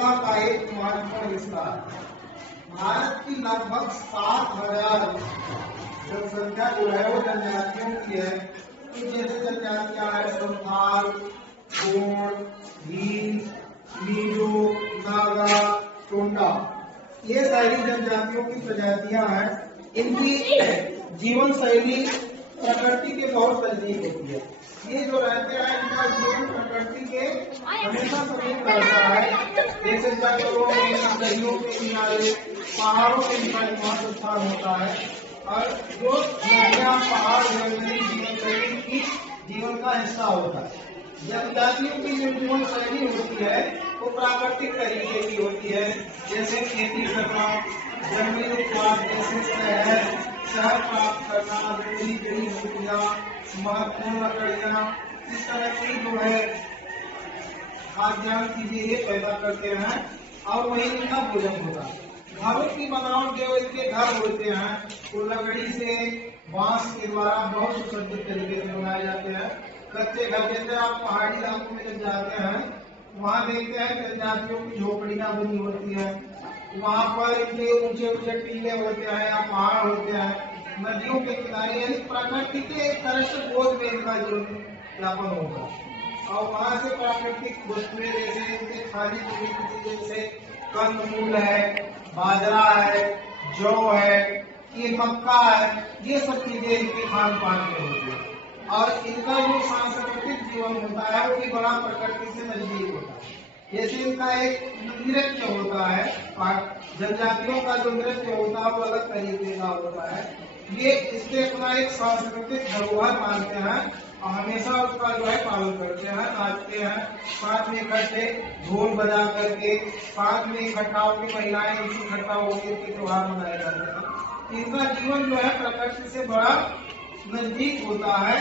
आजीविका का एक महत्वपूर्ण हिस्सा है। भारत की लगभग 7,000 जनसंख्या जो है वो जनजातियों की है। तो जैसे जनजातियां है संथाल, गोंड, भील, मीजो, नागा, टोंडा, ये सारी जनजातियों की प्रजातियां हैं। इनकी जीवन शैली प्रकृति के बहुत नजदीक होती है। ये जो रहते हैं इनका जीवन प्रकृति के हमेशा समीप रहता है। जैसे जंगलों में, नदियों के किनारे, पहाड़ों के निकट वहाँ स्थान होता है। और जो नदियाँ, पहाड़, जंगली जीवन शैली की जीवन का हिस्सा होता है। जनजातियों की जो जीवन शैली होती है वो प्राकृतिक तरीके की होती है, जैसे खेती करना, जंगली उत्पाद जैसे शहद प्राप्त करना, जंगली जड़ी बूटियां, महत्वपूर्ण लकड़ियां, इस तरह की जो है खाद्यान्न चीजें ये पैदा करते हैं और वही इनका भोजन होता है। घरों की बनावट जो इनके घर होते हैं वो लकड़ी से, बांस के द्वारा बहुत सुसज्जित तरीके से बनाए जाते हैं। कच्चे घर जैसे आप पहाड़ी इलाकों में जब जाते हैं वहाँ देखते हैं जनजातियों की झोपड़ियां बनी होती है। वहाँ पर इनके ऊंचे ऊंचे टीले होते हैं या पहाड़ होते हैं। नदियों के किनारे यानी प्रकृति के एक तरह से बोध में इनका जीवन यापन होगा। और वहाँ से प्राकृतिक वस्तुएं जैसे इनके खाने पीने की चीजें जैसे कंदमूल है, बाजरा है, जौ है, ये मक्का है, ये सब चीजें इनके खान पान में होती है। और इनका जो सांस्कृतिक जीवन होता है वो भी बड़ा प्रकृति से नजदीक होता है। जैसे इनका एक नृत्य होता है, जनजातियों का जो नृत्य होता है वो अलग तरीके का होता है। ये इससे अपना एक सांस्कृतिक धरोहर मानते हैं और हमेशा उसका जो है पालन करते हैं, नाचते हैं, साथ में इकट्ठे ढोल बजा करके, साथ में इकट्ठा होकर महिलाएं इकट्ठा होकर के त्योहार मनाए जाते हैं। इनका जीवन जो है प्रकृति से बड़ा नजदीक होता है